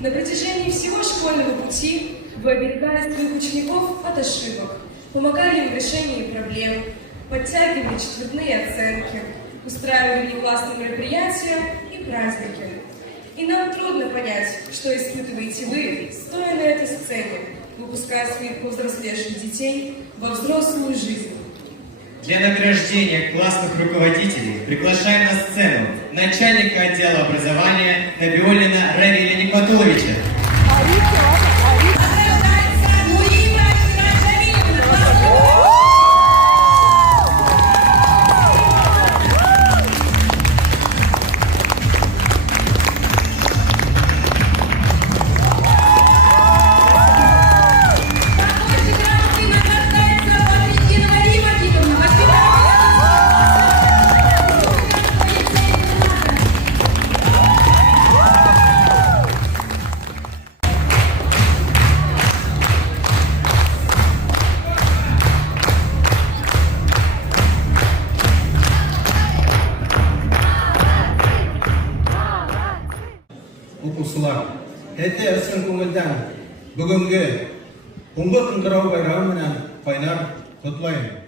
На протяжении всего школьного пути вы оберегали своих учеников от ошибок, помогали им в решении проблем, подтягивали четвертные оценки, устраивали внеклассные мероприятия и праздники. И нам трудно понять, что испытываете вы, стоя на этой сцене, выпуская своих повзрослевших детей во взрослую жизнь. Для награждения классных руководителей приглашаем на сцену начальника отдела образования Набиуллина Равиля Никматуловича. Оқушылар, әте сын көңілден бүгінгі ұңғы тыңдырау байрамы менен қайнар құтлайын.